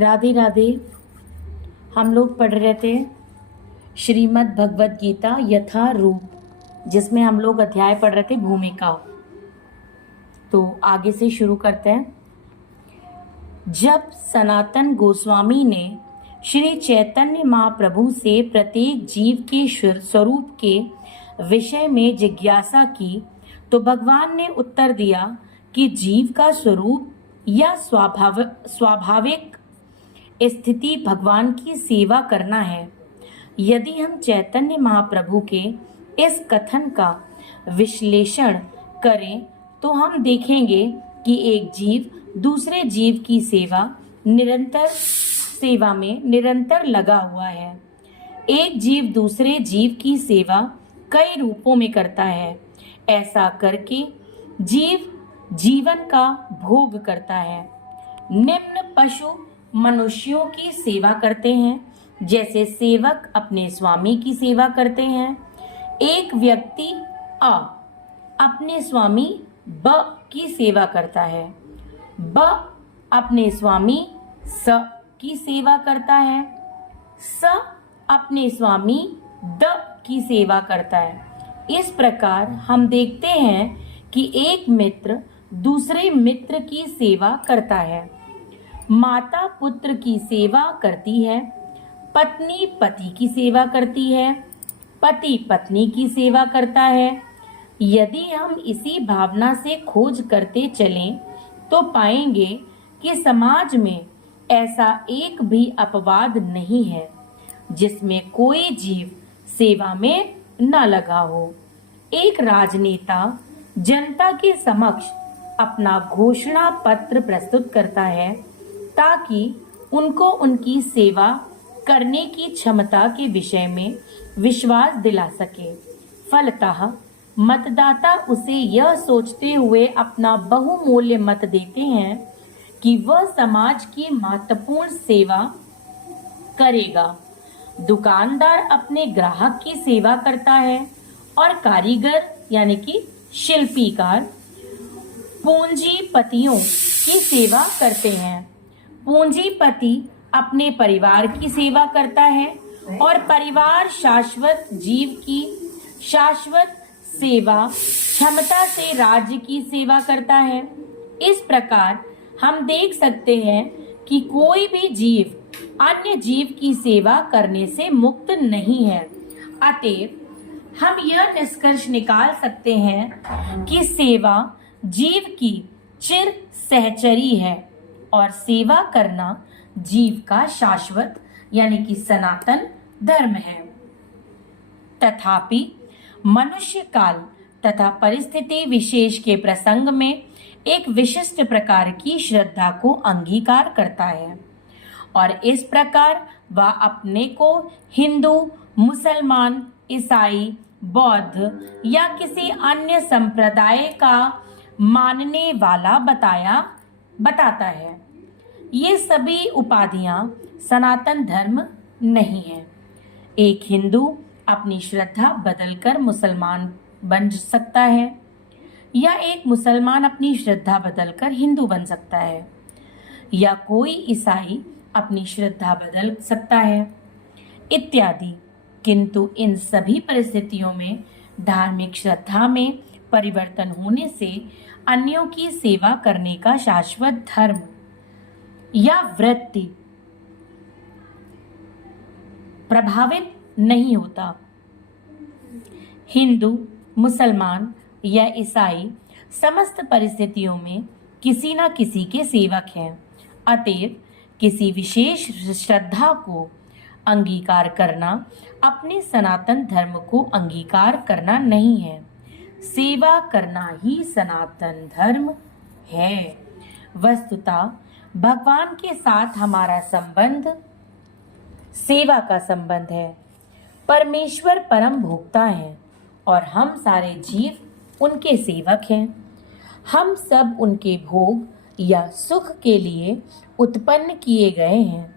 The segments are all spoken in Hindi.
राधे राधे। हम लोग पढ़ रहे थे श्रीमद् भगवत गीता यथा रूप, जिसमें हम लोग अध्याय पढ़ रहे थे भूमिका। तो आगे से शुरू करते हैं। जब सनातन गोस्वामी ने श्री चैतन्य महाप्रभु से प्रत्येक जीव के स्वरूप के विषय में जिज्ञासा की, तो भगवान ने उत्तर दिया कि जीव का स्वरूप या स्वाभाविक स्थिति भगवान की सेवा करना है। यदि हम चैतन्य महाप्रभु के इस कथन का विश्लेषण करें तो हम देखेंगे कि एक जीव दूसरे जीव की सेवा में निरंतर लगा हुआ है। एक जीव दूसरे जीव की सेवा कई रूपों में करता है। ऐसा करके जीव जीवन का भोग करता है। निम्न पशु मनुष्यों की सेवा करते हैं, जैसे सेवक अपने स्वामी की सेवा करते हैं। एक व्यक्ति अ अपने स्वामी ब की सेवा करता है, ब अपने स्वामी स की सेवा करता है, स अपने स्वामी द की सेवा करता है। इस प्रकार हम देखते हैं कि एक मित्र दूसरे मित्र की सेवा करता है। माता पुत्र की सेवा करती है, पत्नी पति की सेवा करती है, पति पत्नी की सेवा करता है। यदि हम इसी भावना से खोज करते चलें तो पाएंगे कि समाज में ऐसा एक भी अपवाद नहीं है जिसमें कोई जीव सेवा में न लगा हो। एक राजनेता जनता के समक्ष अपना घोषणा पत्र प्रस्तुत करता है ताकि उनको उनकी सेवा करने की क्षमता के विषय में विश्वास दिला सके। फलतः मतदाता उसे यह सोचते हुए अपना बहुमूल्य मत देते हैं कि वह समाज की महत्वपूर्ण सेवा करेगा। दुकानदार अपने ग्राहक की सेवा करता है और कारीगर यानी कि शिल्पीकार पूंजीपतियों की सेवा करते हैं। पूंजीपति अपने परिवार की सेवा करता है और परिवार शाश्वत जीव की शाश्वत सेवा क्षमता से राज्य की सेवा करता है। इस प्रकार हम देख सकते हैं कि कोई भी जीव अन्य जीव की सेवा करने से मुक्त नहीं है। अतएव हम यह निष्कर्ष निकाल सकते हैं कि सेवा जीव की चिर सहचरी है और सेवा करना जीव का शाश्वत यानी कि सनातन धर्म है। तथापि मनुष्य काल तथा परिस्थिति विशेष के प्रसंग में एक विशिष्ट प्रकार की श्रद्धा को अंगीकार करता है और इस प्रकार वह अपने को हिंदू, मुसलमान, ईसाई, बौद्ध या किसी अन्य संप्रदाय का मानने वाला बताता है। ये सभी उपाधियां सनातन धर्म नहीं है। एक हिंदू अपनी श्रद्धा बदलकर मुसलमान बन सकता है या एक मुसलमान अपनी श्रद्धा बदलकर हिंदू बन सकता है या कोई ईसाई अपनी श्रद्धा बदल सकता है इत्यादि। किंतु इन सभी परिस्थितियों में धार्मिक श्रद्धा में परिवर्तन होने से अन्यों की सेवा करने का शाश्वत धर्म या वृत्ति प्रभावित नहीं होता। हिंदू, मुसलमान या ईसाई समस्त परिस्थितियों में किसी न किसी के सेवक हैं। अतएव किसी विशेष श्रद्धा को अंगीकार करना अपने सनातन धर्म को अंगीकार करना नहीं है। सेवा करना ही सनातन धर्म है। वस्तुतः भगवान के साथ हमारा संबंध सेवा का संबंध है। परमेश्वर परम भोक्ता है और हम सारे जीव उनके सेवक हैं। हम सब उनके भोग या सुख के लिए उत्पन्न किए गए हैं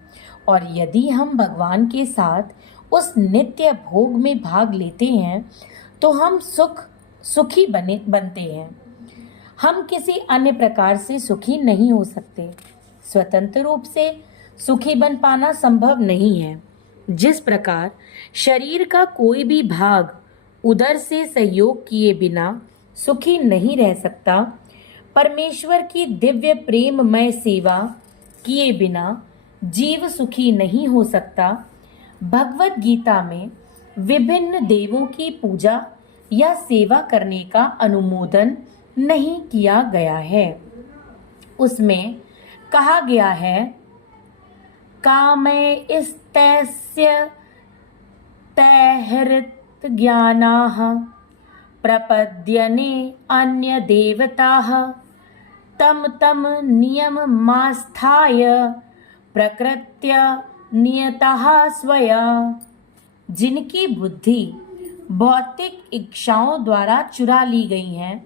और यदि हम भगवान के साथ उस नित्य भोग में भाग लेते हैं तो हम सुखी बनते हैं। हम किसी अन्य प्रकार से सुखी नहीं हो सकते। स्वतंत्र रूप से सुखी बन पाना संभव नहीं है। जिस प्रकार शरीर का कोई भी भाग उधर से सहयोग किए बिना सुखी नहीं रह सकता, परमेश्वर की दिव्य प्रेममय सेवा किए बिना जीव सुखी नहीं हो सकता। भगवत गीता में विभिन्न देवों की पूजा या सेवा करने का अनुमोदन नहीं किया गया है। उसमें कहा गया है, कामय इस्तस्य तैहृत ज्ञानाः प्रपद्यने अन्य देवताः तम तम नियममास्थाय प्रकृत्य नियतः स्वया। जिनकी बुद्धि भौतिक इच्छाओं द्वारा चुरा ली गई है,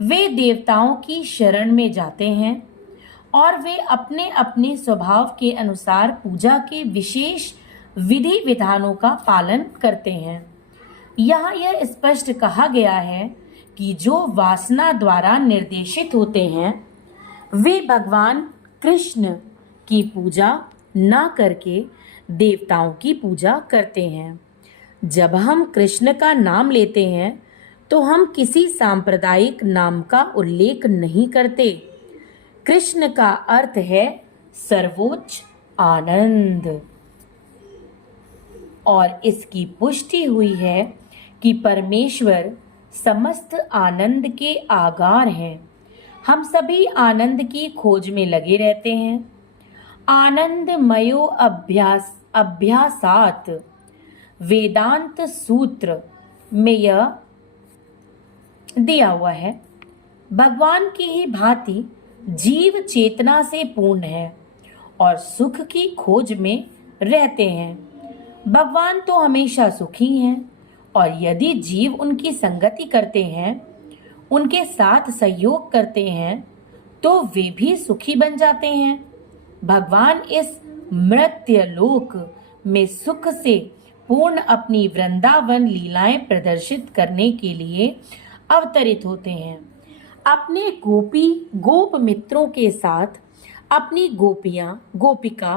वे देवताओं की शरण में जाते हैं और वे अपने अपने स्वभाव के अनुसार पूजा के विशेष विधि विधानों का पालन करते हैं। यहाँ यह स्पष्ट कहा गया है कि जो वासना द्वारा निर्देशित होते हैं, वे भगवान कृष्ण की पूजा न करके देवताओं की पूजा करते हैं। जब हम कृष्ण का नाम लेते हैं तो हम किसी सांप्रदायिक नाम का उल्लेख नहीं करते। कृष्ण का अर्थ है सर्वोच्च आनंद, और इसकी पुष्टि हुई है कि परमेश्वर समस्त आनंद के आगार हैं। हम सभी आनंद की खोज में लगे रहते हैं। आनंदमयो अभ्यासात वेदांत सूत्र में यह दिया हुआ है, भगवान की ही भांति जीव चेतना से पूर्ण है और सुख की खोज में रहते हैं। भगवान तो हमेशा सुखी हैं और यदि जीव उनकी संगति करते हैं, उनके साथ सहयोग करते हैं, तो वे भी सुखी बन जाते हैं। भगवान इस मर्त्य लोक में सुख से पूर्ण अपनी वृंदावन लीलाएं प्रदर्शित करने के लिए अवतरित होते हैं। अपने गोप मित्रों के साथ, अपनी गोपिका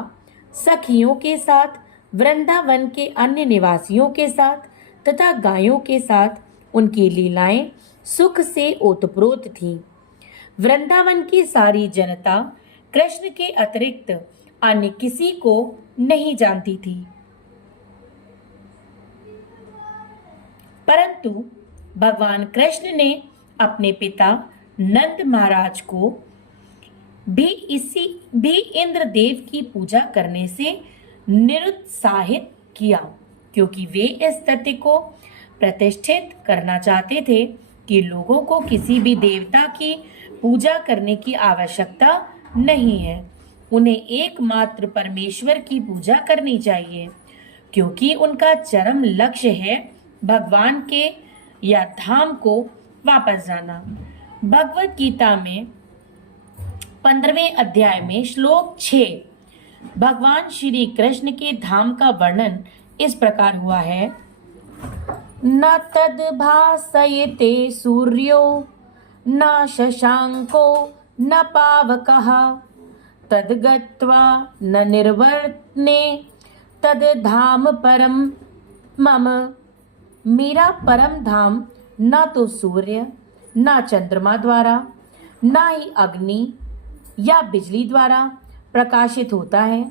सखियों के साथ, वृंदावन के अन्य निवासियों के साथ तथा गायों के साथ उनकी लीलाएं सुख से ओतप्रोत थीं। वृंदावन की सारी जनता कृष्ण के अतिरिक्त अन्य किसी को नहीं जानती थी, परंतु भगवान कृष्ण ने अपने पिता नंद महाराज को भी इंद्रदेव की पूजा करने से निरुत्साहित किया, क्योंकि वे इस तथ्य को प्रतिष्ठित करना चाहते थे कि लोगों को किसी भी देवता की पूजा करने की आवश्यकता नहीं है। उन्हें एकमात्र परमेश्वर की पूजा करनी चाहिए, क्योंकि उनका चरम लक्ष्य है भगवान के या धाम को वापस जाना। भगवत गीता में 15वें अध्याय में श्लोक 6 भगवान श्री कृष्ण के धाम का वर्णन इस प्रकार हुआ है, न तद भासयते सूर्यो न शशांको न पावकः तद गत्वा न निर्वर्तने तद धाम परम मम। मेरा परम धाम न तो सूर्य न चंद्रमा द्वारा न ही अग्नि या बिजली द्वारा प्रकाशित होता है।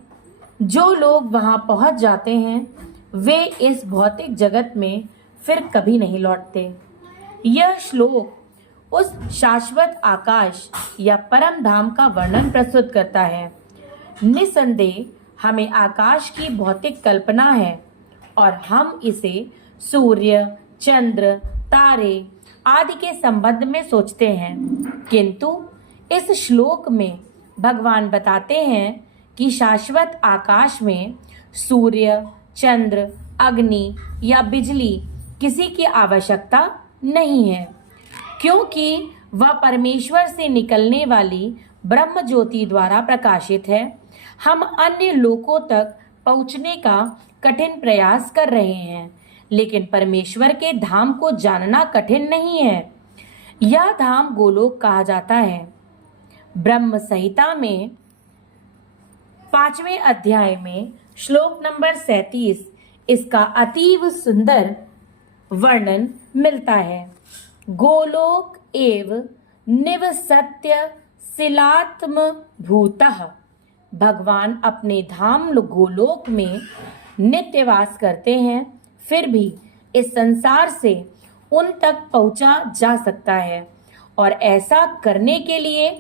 जो लोग वहां पहुंच जाते हैं वे इस भौतिक जगत में फिर कभी नहीं लौटते। यह श्लोक उस शाश्वत आकाश या परम धाम का वर्णन प्रस्तुत करता है। निसंदेह हमें आकाश की भौतिक कल्पना है और हम इसे सूर्य, चंद्र, तारे आदि के संबंध में सोचते हैं, किंतु इस श्लोक में भगवान बताते हैं कि शाश्वत आकाश में सूर्य, चंद्र, अग्नि या बिजली किसी की आवश्यकता नहीं है, क्योंकि वह परमेश्वर से निकलने वाली ब्रह्म ज्योति द्वारा प्रकाशित है। हम अन्य लोकों तक पहुंचने का कठिन प्रयास कर रहे हैं, लेकिन परमेश्वर के धाम को जानना कठिन नहीं है। यह धाम गोलोक कहा जाता है। ब्रह्म संहिता में 5वें अध्याय में श्लोक नंबर 37 इसका अतीव सुंदर वर्णन मिलता है। गोलोक एव निवसत्य शिलात्म भूतः। भगवान अपने धाम गोलोक में नित्यवास करते हैं, फिर भी इस संसार से उन तक पहुंचा जा सकता है और ऐसा करने के लिए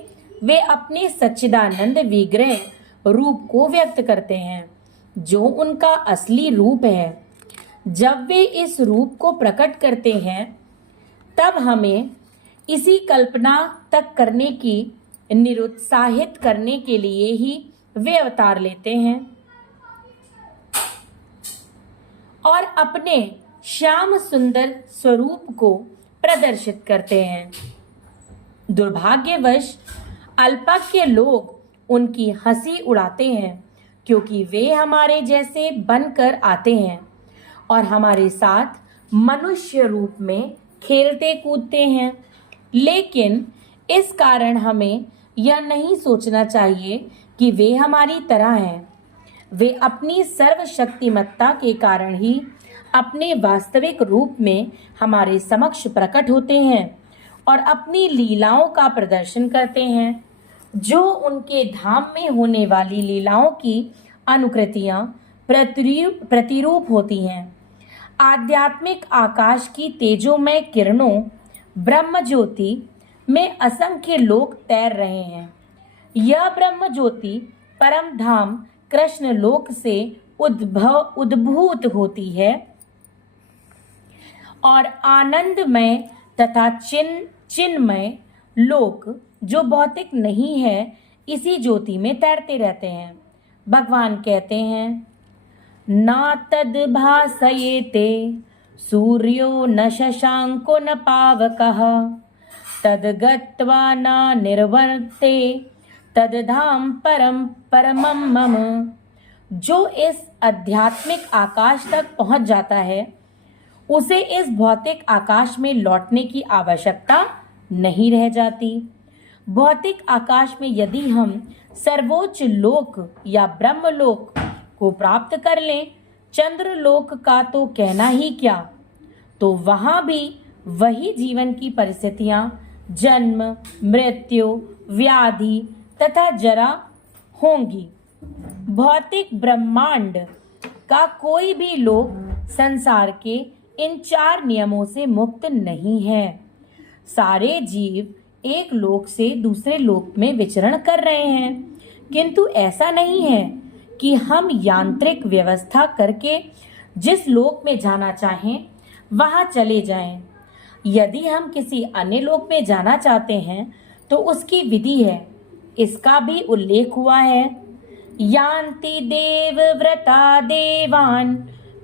वे अपने सच्चिदानंद विग्रह रूप को व्यक्त करते हैं, जो उनका असली रूप है। जब वे इस रूप को प्रकट करते हैं तब हमें इसी कल्पना तक करने की निरुत्साहित करने के लिए ही वे अवतार लेते हैं और अपने श्याम सुंदर स्वरूप को प्रदर्शित करते हैं। दुर्भाग्यवश अल्पज्ञ लोग उनकी हंसी उड़ाते हैं, क्योंकि वे हमारे जैसे बनकर आते हैं और हमारे साथ मनुष्य रूप में खेलते कूदते हैं। लेकिन इस कारण हमें यह नहीं सोचना चाहिए कि वे हमारी तरह हैं। वे अपनी सर्वशक्तिमत्ता के कारण ही अपने वास्तविक रूप में हमारे समक्ष प्रकट होते हैं और अपनी लीलाओं का प्रदर्शन करते हैं, जो उनके धाम में होने वाली लीलाओं की अनुकृतियां प्रतिरूप होती हैं। आध्यात्मिक आकाश की तेजोमय किरणों ब्रह्म ज्योति में असंख्य लोग तैर रहे हैं। यह ब्रह्म ज्योति परम धाम कृष्ण लोक से उद्भूत होती है और आनंदमय तथा चिन्मय लोक, जो भौतिक नहीं है, इसी ज्योति में तैरते रहते हैं। भगवान कहते हैं, ना तद भासयेते सूर्यो न शशांको न पावकः तद गत्वा न निर्वर्ते तद धाम परमं मम। जो इस आध्यात्मिक आकाश तक पहुंच जाता है, उसे इस भौतिक आकाश में लौटने की आवश्यकता नहीं रह जाती। भौतिक आकाश में यदि हम सर्वोच्च लोक या ब्रह्मलोक को प्राप्त कर लें, चंद्रलोक का तो कहना ही क्या, तो वहां भी वही जीवन की परिस्थितियां, जन्म, मृत्यु, व्याधि तथा जरा होंगी। भौतिक ब्रह्मांड का कोई भी लोक संसार के इन 4 नियमों से मुक्त नहीं है। सारे जीव एक लोक से दूसरे लोक में विचरण कर रहे हैं, किंतु ऐसा नहीं है कि हम यांत्रिक व्यवस्था करके जिस लोक में जाना चाहें वहां चले जाएं। यदि हम किसी अन्य लोक में जाना चाहते हैं तो उसकी विधि है, इसका भी उल्लेख हुआ है। यान्ति देवव्रता देवान्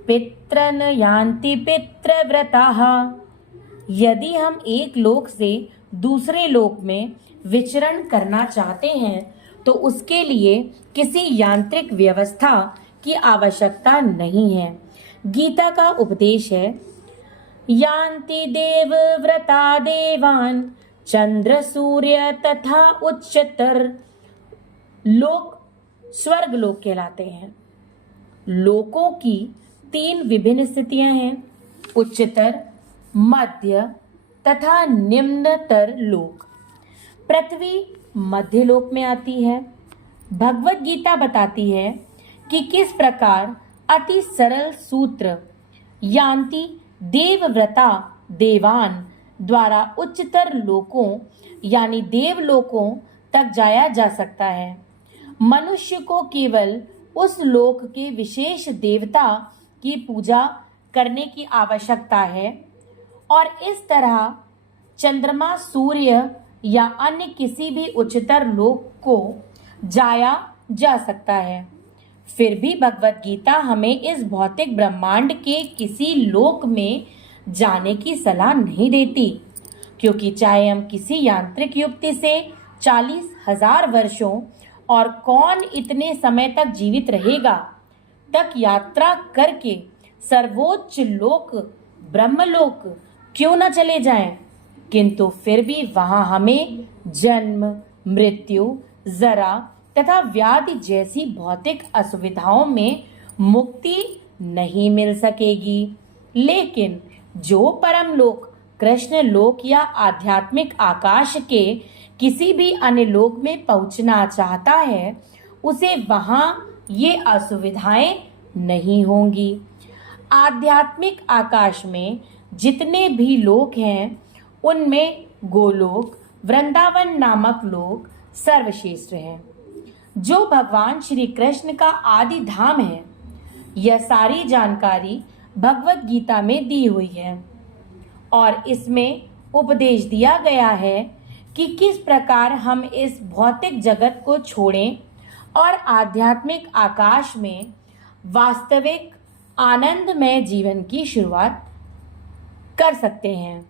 पितरन् यान्ति पितृव्रताः। यदि हम एक लोक से दूसरे लोक में विचरण करना चाहते हैं तो उसके लिए किसी यांत्रिक व्यवस्था की आवश्यकता नहीं है। गीता का उपदेश है, यान्ति देवव्रता देवान् चंद्र सूर्य तथा उच्चतर लोक स्वर्ग लोक कहलाते हैं। लोकों की 3 विभिन्न स्थितियां हैं, उच्चतर, मध्य तथा निम्नतर लोक। पृथ्वी मध्य लोक में आती है। भगवत गीता बताती है कि किस प्रकार अति सरल सूत्र यान्ति देवव्रता देवान द्वारा उच्चतर लोकों यानी देवलोकों तक जाया जा सकता है। मनुष्य को केवल उस लोक के विशेष देवता की पूजा करने की आवश्यकता है और इस तरह चंद्रमा, सूर्य या अन्य किसी भी उच्चतर लोक को जाया जा सकता है। फिर भी भगवत गीता हमें इस भौतिक ब्रह्मांड के किसी लोक में जाने की सलाह नहीं देती, क्योंकि चाहे हम किसी यांत्रिक युक्ति से 40,000 वर्षों और कौन इतने समय तक जीवित रहेगा तक यात्रा करके सर्वोच्च लोक ब्रह्मलोक क्यों न चले जाएं, किंतु फिर भी वहां हमें जन्म, मृत्यु, जरा तथा व्याधि जैसी भौतिक असुविधाओं में मुक्ति नहीं मिल सकेगी। लेकिन जो परम लोक, कृष्ण लोक या आध्यात्मिक आकाश के किसी भी अन्य लोक में पहुंचना चाहता है, उसे वहां ये असुविधाएं नहीं होंगी। आध्यात्मिक आकाश में जितने भी लोक हैं, उनमें गोलोक, वृंदावन नामक लोक सर्वश्रेष्ठ है, जो भगवान श्री कृष्ण का आदि धाम है। यह सारी जानकारी भगवत गीता में दी हुई है और इसमें उपदेश दिया गया है कि किस प्रकार हम इस भौतिक जगत को छोड़ें और आध्यात्मिक आकाश में वास्तविक आनंदमय जीवन की शुरुआत कर सकते हैं।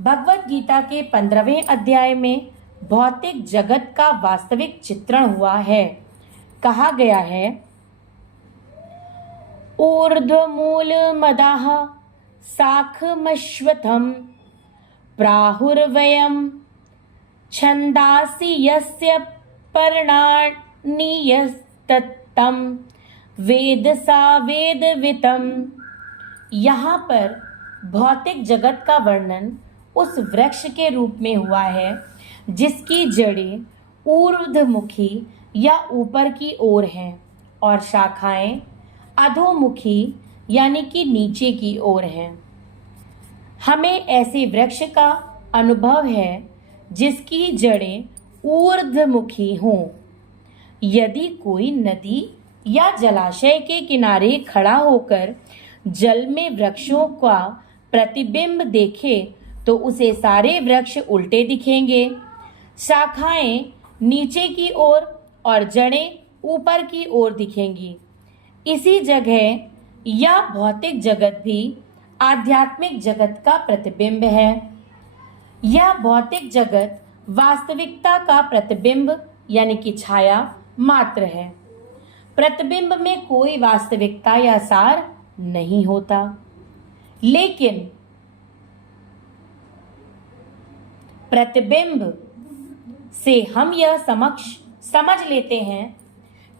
भगवत गीता के 15वें अध्याय में भौतिक जगत का वास्तविक चित्रण हुआ है। कहा गया है, ऊर्ध्वमूल मदाः शाखमश्वत्थं प्राहुर्वयम् छन्दांसि यस्य पर्णानि वेद सा वेदवितम्। यहाँ पर भौतिक जगत का वर्णन उस वृक्ष के रूप में हुआ है जिसकी जड़ें ऊर्ध्वमुखी या ऊपर की ओर हैं और शाखाएं अधोमुखी यानी कि नीचे की ओर हैं। हमें ऐसे वृक्ष का अनुभव है जिसकी जड़ें ऊर्ध्वमुखी हों। यदि कोई नदी या जलाशय के किनारे खड़ा होकर जल में वृक्षों का प्रतिबिंब देखे तो उसे सारे वृक्ष उल्टे दिखेंगे। शाखाएं नीचे की ओर और जड़ें ऊपर की ओर दिखेंगी। इसी जगह यह भौतिक जगत भी आध्यात्मिक जगत का प्रतिबिंब है। यह भौतिक जगत वास्तविकता का प्रतिबिंब यानी कि छाया मात्र है। प्रतिबिंब में कोई वास्तविकता या सार नहीं होता। लेकिन प्रतिबिंब से हम यह समझ लेते हैं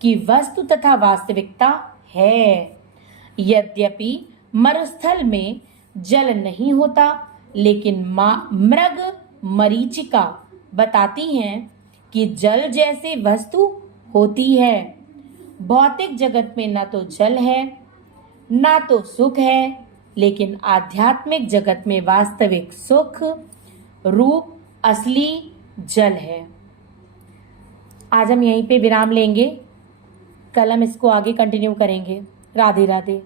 कि वस्तु तथा वास्तविकता है। यद्यपि मरुस्थल में जल नहीं होता, लेकिन मृग मरीचिका बताती हैं कि जल जैसे वस्तु होती है। भौतिक जगत में ना तो जल है ना तो सुख है, लेकिन आध्यात्मिक जगत में वास्तविक सुख रूप असली जल है। आज हम यहीं पे विराम लेंगे, कल हम इसको आगे कंटिन्यू करेंगे। राधे राधे।